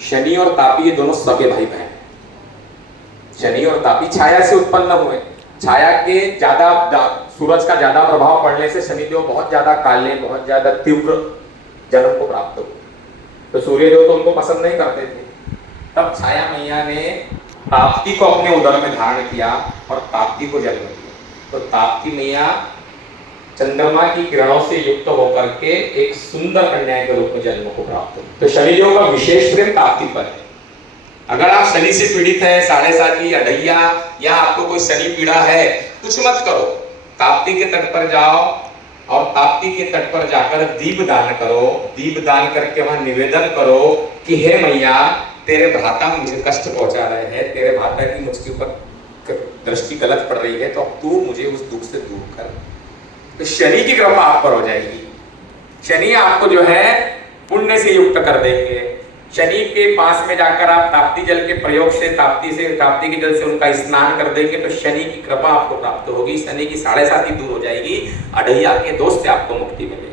शनि और तापी ये दोनों सगे भाई बहन। शनि और तापी छाया से उत्पन्न हुए। छाया के सूरज का ज्यादा प्रभाव पड़ने से शनिदेव बहुत ज्यादा काले, बहुत ज्यादा तीव्र जन्म को प्राप्त हुए। तो सूर्यदेव तो उनको पसंद नहीं करते थे। तब छाया मैया ने ताप्ती को अपने उदर में धारण किया और ताप्ती को जन्म दिया। तो ताप्ती मैया चंद्रमा की किरणों से युक्त होकर के एक सुंदर कन्या के रूप में जन्म को प्राप्त हुई। तो शनिदेव का विशेष प्रेम ताप्ती पर है। अगर आप शनि से पीड़ित है, 7.5 अढ़ैया, या आपको कोई शनि पीड़ा है, कुछ मत करो, ताप्ती के तट पर जाओ और ताप्ती के तट पर जाकर दीप दान करो। दीप दान करके वहां निवेदन करो कि हे मैया, तेरे भ्राता मुझे कष्ट पहुंचा रहे हैं, तेरे भ्राता की मुझके ऊपर दृष्टि गलत पड़ रही है, तो अब तू मुझे उस दुख से दूर कर। तो शनि की कृपा आप पर हो जाएगी। शनि आपको जो है पुण्य से युक्त कर देंगे। शनि के पास में जाकर आप ताप्ती जल के प्रयोग से ताप्ती के जल से उनका स्नान कर देंगे तो शनि की कृपा आपको प्राप्त होगी। शनि की 7.5 दूर हो जाएगी। अढ़ैया के दोष से आपको मुक्ति मिलेगी।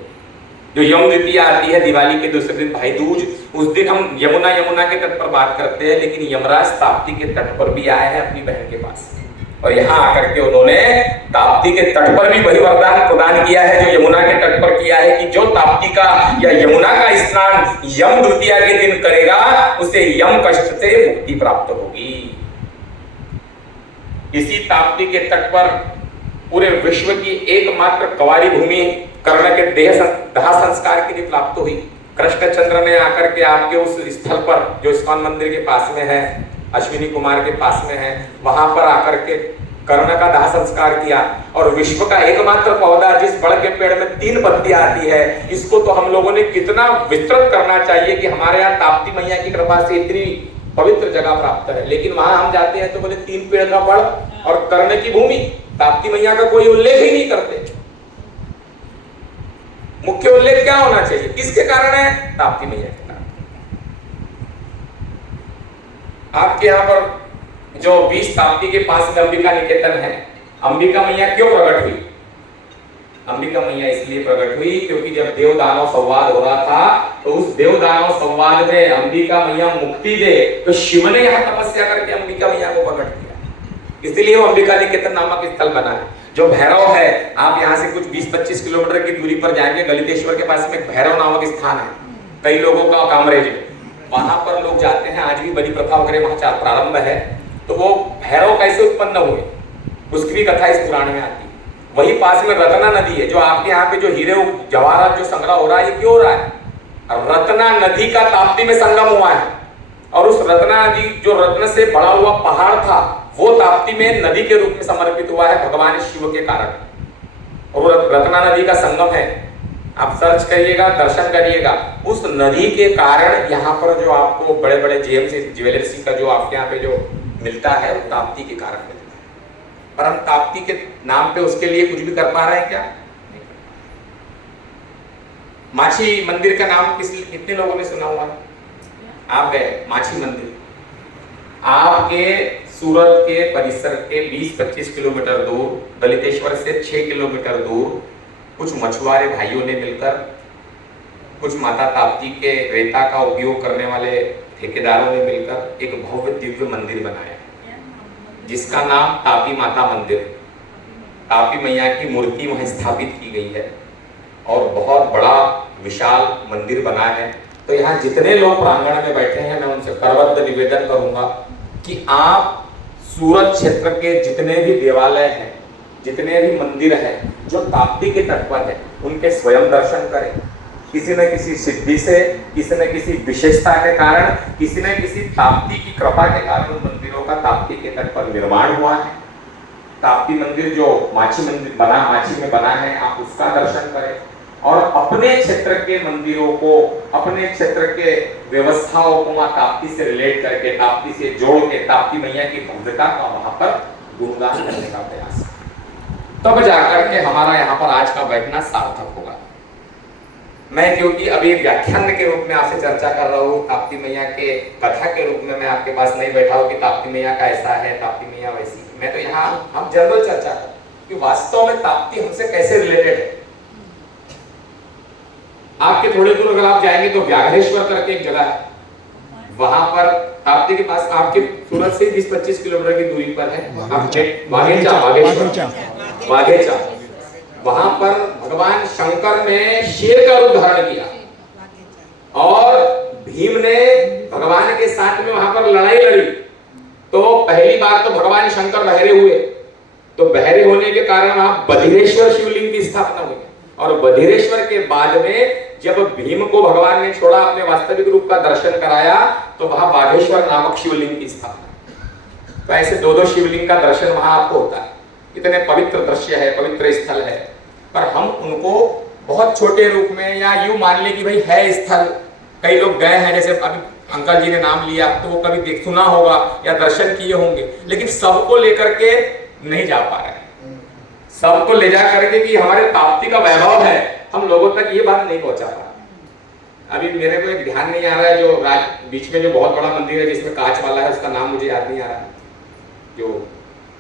जो यम द्वितीया आती है दिवाली के दूसरे दिन भाई दूज, उस दिन हम यमुना के तट पर बात करते हैं, लेकिन यमराज ताप्ती के तट पर भी आए हैं अपनी बहन के पास, और यहाँ आकर के उन्होंने ताप्ती के तट पर भी वही वरदान प्रदान किया है जो यमुना के तट पर किया है कि जो ताप्ती का या यमुना का स्नान यम द्वितीया के दिन करेगा उसे यम कष्ट से मुक्ति प्राप्त होगी। इसी ताप्ती के तट पर पूरे विश्व की एकमात्र कंवारी भूमि कर्ण के दाह संस्कार के लिए प्राप्त हुई। कृष्णचंद्र ने आकर के आपके उस स्थल पर जो इस्कॉन मंदिर के पास में है, अश्विनी कुमार के पास में है, वहां पर आकर के कर्ण का दाह संस्कार किया। और विश्व का एकमात्र पौधा जिस बड़ के पेड़ में 3 पत्तियां आती है, इसको तो हम लोगों ने कितना विस्तृत करना चाहिए कि हमारे यहाँ ताप्ती मैया की कृपा से इतनी पवित्र जगह प्राप्त है। लेकिन वहां हम जाते हैं तो बोले 3 पेड़ का बड़ और कर्ण की भूमि, ताप्ती मैया का कोई उल्लेख ही नहीं करते। मुख्य उल्लेख क्या होना चाहिए, किसके कारण है? ताप्ती मैया के कारण। आपके यहाँ पर जो 20 ताप्ती के पास में अंबिका निकेतन है, अंबिका मैया क्यों प्रकट हुई? अंबिका मैया इसलिए प्रकट हुई क्योंकि जब देव दानव संवाद हो रहा था तो उस देव दानव संवाद में अंबिका मैया मुक्ति दे, तो शिव ने यहाँ तपस्या करके अंबिका मैया को प्रकट किया। इसलिए वो अंबिका निकेतन नामक स्थल बना है। जो भैरव है, आप यहाँ से कुछ 20-25 किलोमीटर की दूरी पर जाएंगे, गलितेश्वर के पास में भैरव नामक स्थान है, कई लोगों का कामरेज, वहां पर लोग जाते हैं। आज भी बड़ी प्रथा वगैरह वहां प्रारंभ है। तो वो भैरव कैसे उत्पन्न हुए उसकी भी कथा इस पुराण में आती है। वही पास में रत्ना नदी है, जो आपके यहाँ पे जो हीरे जवाहरात जो संग्रह हो रहा है, ये क्यों हो रहा है? रत्ना नदी का ताप्ती में संगम हुआ है, और उस रत्ना नदी जो रत्न से बड़ा हुआ पहाड़ था वो ताप्ती में नदी के रूप में समर्पित हुआ है भगवान शिव के कारण। और रत्ना नदी का संगम है, आप सर्च करिएगा, दर्शन करिएगा। उस नदी के कारण यहाँ पर जो आपको बड़े बड़े जेएमसी ज्वेलर्स का जो आपके यहाँ पे जो मिलता है वो ताप्ती के कारण मिलता है। पर हम ताप्ती के नाम पे उसके लिए कुछ भी कर पा रहे हैं क्या? माछी मंदिर का नाम कितने लोगों ने सुना हुआ? आप गए माछी मंदिर? आपके सूरत के परिसर के 20-25 किलोमीटर दूर, दलितेश्वर से 6 किलोमीटर दूर, कुछ मछुआरे भाइयों ने मिलकर, कुछ माता ताप्ती के रेता का उपयोग करने वाले ठेकेदारों ने मिलकर एक भव्य दिव्य मंदिर बनाया जिसका नाम तापी माता मंदिर। तापी मैया की मूर्ति वहां स्थापित की गई है और बहुत बड़ा विशाल मंदिर बना है। तो यहाँ जितने लोग प्रांगण में बैठे हैं, मैं उनसे करबद्ध निवेदन करूंगा कि आप सूरत क्षेत्र के जितने भी देवालय हैं, जितने भी मंदिर हैं जो ताप्ती के तट पर है, उनके स्वयं दर्शन करें। किसी न किसी सिद्धि से, किसी न किसी विशेषता के कारण, किसी न किसी ताप्ती की कृपा के कारण उन मंदिरों का ताप्ती के तट पर निर्माण हुआ है। ताप्ती मंदिर जो माछी मंदिर बना, माछी में बना है, आप उसका दर्शन करें और अपने क्षेत्र के मंदिरों को, अपने क्षेत्र के व्यवस्थाओं को वहां ताप्ती से रिलेट करके, ताप्ती से जोड़ के ताप्ती मैया की भव्यता का वहां पर गुणगान करने का प्रयास, तब जाकर के हमारा यहाँ पर आज का बैठना सार्थक होगा। मैं क्योंकि अभी व्याख्यान के रूप में आपसे चर्चा कर रहा हूँ, ताप्ती मैया के कथा के रूप में मैं आपके पास नहीं बैठा हूँ कि ताप्ती मैया का ऐसा है, ताप्ती मैया वैसी। मैं तो यहाँ हम जनरल चर्चा कर कि वास्तव में ताप्ती हमसे कैसे रिलेटेड है। आपके थोड़े दूर अगर आप जाएंगे तो व्याघ्रेश्वर करके एक जगह है, वहां पर ताप्ती के पास आपके सूरत से 20-25 किलोमीटर की दूरी पर है बाघेचा। वहां पर भगवान शंकर ने शेर का रूप धारण किया और भीम ने भगवान के साथ में वहां पर लड़ाई लड़ी। तो पहली बार तो भगवान शंकर बहरे हुए, तो बहरे होने के कारण वहां बधिरेश्वर शिवलिंग की स्थापना हुई और बधिरेश्वर के बाद में जब भीम को भगवान ने छोड़ा, अपने वास्तविक रूप का दर्शन कराया, तो वहां बाघेश्वर नामक शिवलिंग की स्थापना। तो ऐसे दो शिवलिंग का दर्शन वहां आपको होता है। इतने पवित्र दृश्य है, पवित्र स्थल है, पर हम उनको बहुत छोटे रूप में या यूं मान ले कि भाई है स्थल, कई लोग गए हैं, जैसे अभी अंकल जी ने नाम लिया तो वो कभी सुना होगा या दर्शन किए होंगे, लेकिन सबको लेकर के नहीं जा पा रहे हैं। सबको ले जा करके कि हमारे ताप्ती का वैभव है, हम लोगों तक ये बात नहीं पहुंचा पा रहे। अभी मेरे को एक ध्यान नहीं आ रहा है, जो बीच में जो बहुत बड़ा मंदिर है जिसमें कांच वाला है, उसका नाम मुझे याद नहीं आ रहा है, जो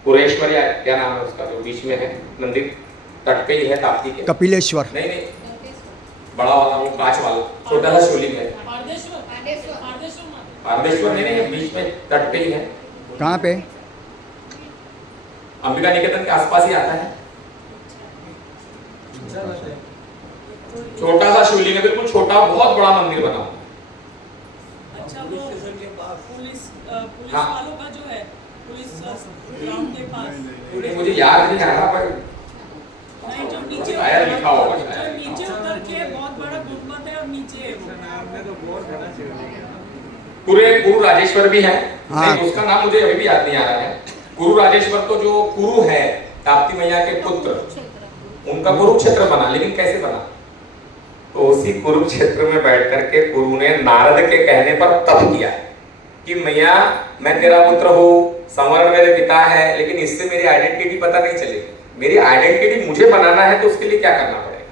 पुरेश्वर या क्या नाम है उसका, जो बीच में है मंदिर, तट पे ही है ताप्ती के। कपिलेश्वर नहीं, बड़ा वाला वो कांच वाला छोटा सा शिवलिंग है। पारदेश्वर नहीं, बीच में तट पे ही है। कहाँ पे? अंबिका निकेतन के आसपास ही आता है। छोटा सा शिवलिंग है, बिल्कुल छोटा, बहुत बड़ा मंदिर बना। अच्छा, वो पुलिस हाँ, वालों का जो है, पुलिस ग्राउंड के पास। मुझे याद नहीं आ रहा, पर नहीं, जो नीचे शायद लिखा होगा, जो नीचे उतर के बहुत बड़ा गुंबद है और नीचे पूरे गुरु राजेश्वर भी है। हाँ। नहीं, उसका नाम मुझे अभी भी याद नहीं आ रहा है। गुरु राजेश्वर तो जो कुरु है ताप्ती मैया के पुत्र, उनका कुरुक्षेत्र बना, लेकिन कैसे बना? तो उसी कुरुक्षेत्र में बैठ करके गुरु ने नारद के कहने पर तप किया कि मैया मैं तेरा पुत्र हूँ, संवरण मेरे पिता है, लेकिन इससे मेरी आइडेंटिटी पता नहीं चलेगी। मेरी आइडेंटिटी मुझे बनाना है, तो उसके लिए क्या करना पड़ेगा?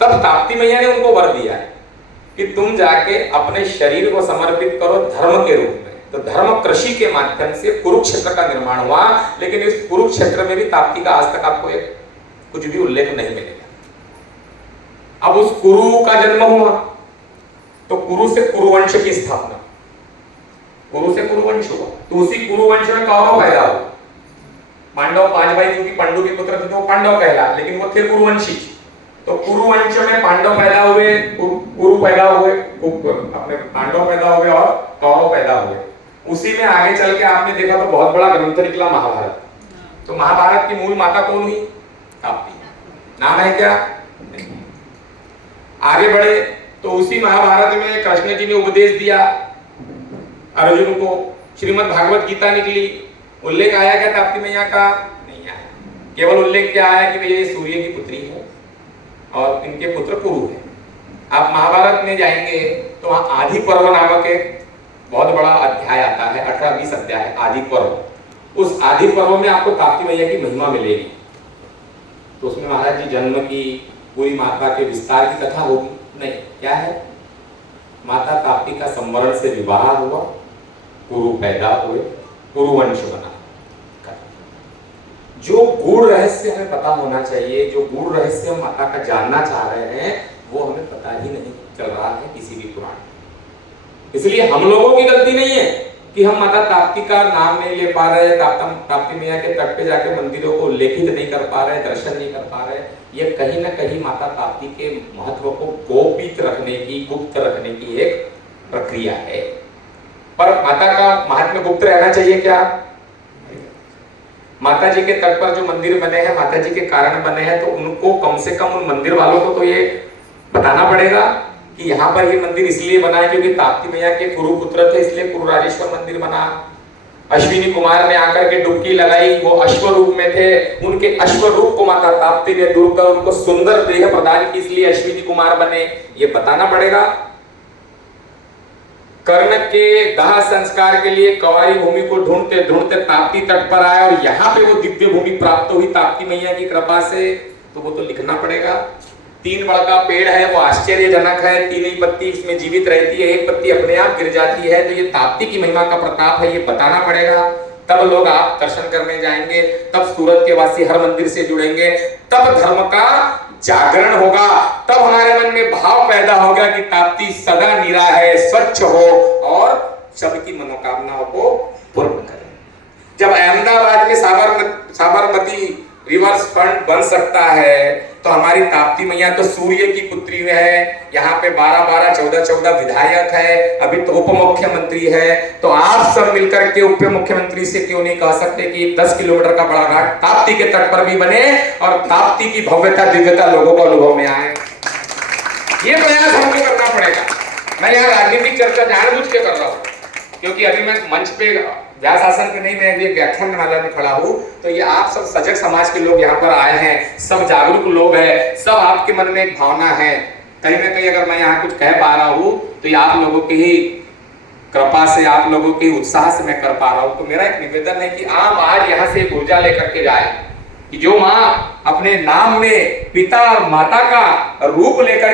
तब ताप्ती मैया ने उनको वर दिया है कि तुम जाके अपने शरीर को समर्पित करो धर्म के रूप में। तो धर्म कृषि के माध्यम से कुरुक्षेत्र का निर्माण हुआ, लेकिन इस कुरुक्षेत्र में भी ताप्ती का आज तक आपको एक कुछ भी उल्लेख नहीं मिलेगा। अब उस कुरु का जन्म हुआ, तो कुरु से कुरुवंश की स्थापना, कुरु से कुरुवंश हुआ, तो उसी कुरुवंश में कौरव पैदा हुआ। पांडव 5 भाई क्योंकि पांडु के पुत्र थे तो पांडव कहला, लेकिन वो थे कुरुवंशी। तो कुरुवंश में पांडव पैदा हुए, कुरु पैदा हुए, अपने पांडव पैदा हुए और कौरव पैदा हुए। उसी में आगे चल के आपने देखा तो बहुत बड़ा ग्रंथ निकला महाभारत। तो महाभारत की मूल माता कौन हुई? ताप्ती। नाम है क्या? आगे बढ़े तो उसी महाभारत में कृष्ण जी ने उपदेश दिया अर्जुन को, श्रीमद् भागवत गीता निकली। उल्लेख आया क्या ताप्ती मैया का? नहीं आया। केवल उल्लेख क्या आया कि ये सूर्य की पुत्री है और इनके पुत्र कुरु है। आप महाभारत में जाएंगे तो वहां आदि पर्व नामक एक बहुत बड़ा अध्याय आता है, 18-20 अध्याय आदि पर्व। उस आदि पर्व में आपको ताप्ती मैया की महिमा मिलेगी। तो उसमें महाराज जी जन्म की, पूरी माता के विस्तार की कथा होगी। नहीं, क्या है? माता ताप्ती का संवरण से विवाह हुआ, कुरु पैदा हुए, कुरुवंश बना। जो गूढ़ रहस्य हमें पता होना चाहिए, जो गूढ़ रहस्य हम माता का जानना चाह रहे हैं, वो हमें पता ही नहीं चल रहा है किसी भी पुराण में। इसलिए हम लोगों की गलती नहीं है कि हम माता ताप्ती का नाम नहीं ले पा रहे, ताप्ती मैया के तट पे जाके मंदिरों को उल्लेखित नहीं कर पा रहे, दर्शन नहीं कर पा रहे। ये कहीं ना कहीं माता ताप्ती के महत्व को गोपित रखने की, गुप्त रखने की एक प्रक्रिया है। पर माता का महात्म्य गुप्त रहना चाहिए क्या? माता जी के तट पर जो मंदिर बने हैं, माता जी के कारण बने हैं, तो उनको कम से कम उन मंदिर वालों को तो ये बताना पड़ेगा कि यहाँ पर ये मंदिर इसलिए बना है क्योंकि ताप्ती मैया के कुरु पुत्र थे, इसलिए कुरु राजेश्वर मंदिर बना। अश्विनी कुमार ने आकर के डुबकी लगाई, वो अश्व रूप में थे, उनके अश्व रूप को माता ताप्ती ने दूर कर उनको सुंदर देह प्रदान की, इसलिए अश्विनी कुमार बने। ये बताना पड़ेगा। कर्ण के दाह संस्कार के लिए कवारी भूमि को ढूंढते ढूंढते ताप्ती तट पर आए और यहाँ पे वो दिव्य भूमि प्राप्त हुई ताप्ती मैया की कृपा से, तो वो तो लिखना पड़ेगा। 3 बड़ का पेड़ है, वो आश्चर्यजनक है, 3 ही पत्ती इसमें जीवित रहती है, 1 पत्ती अपने आप गिर जाती है, तो ये ताप्ती की महिमा का प्रताप है, ये बताना पड़ेगा। तब लोग आप दर्शन करने जाएंगे, तब सूरत के वासी हर मंदिर से जुड़ेंगे, तब धर्म का जागरण होगा, तब हमारे मन में भाव पैदा होगा कि ताप्ती सदा निरा है, स्वच्छ हो और सबकी मनोकामनाओं को पूर्ण करें। जब अहमदाबाद में साबरमती रिवर्स फ्रंट बन सकता है तो हमारी ताप्ती मैया तो सूर्य की पुत्री है, यहाँ पे 12-12, 14-14 विधायक है, अभी तो उप मुख्यमंत्री है। तो आप सब मिलकर के उप मुख्यमंत्री से क्यों नहीं कह सकते कि 10 किलोमीटर का बड़ा घाट ताप्ती के तट पर भी बने और ताप्ती की भव्यता दिव्यता लोगों को अनुभव में आए। ये प्रयास हमको करना पड़ेगा। मैं यहाँ राजनीतिक चर्चा जानबूझ के कर रहा हूँ क्योंकि अभी मैं मंच पे व्यास आसन पे नहीं, मैं अभी व्याख्यान माला में खड़ा हूँ। तो ये आप सब सजग समाज के लोग यहाँ पर आए हैं, सब जागरूक लोग हैं, सब आपके मन में एक भावना है। कहीं ना कहीं अगर मैं यहाँ कुछ कह पा रहा हूँ तो ये आप लोगों की ही कृपा से, आप लोगों के उत्साह से मैं कर पा रहा हूँ। तो मेरा एक निवेदन है कि आप आज यहाँ से एक ऊर्जा लेकर के जाए कि जो माँ अपने नाम में पिता और माता का रूप लेकर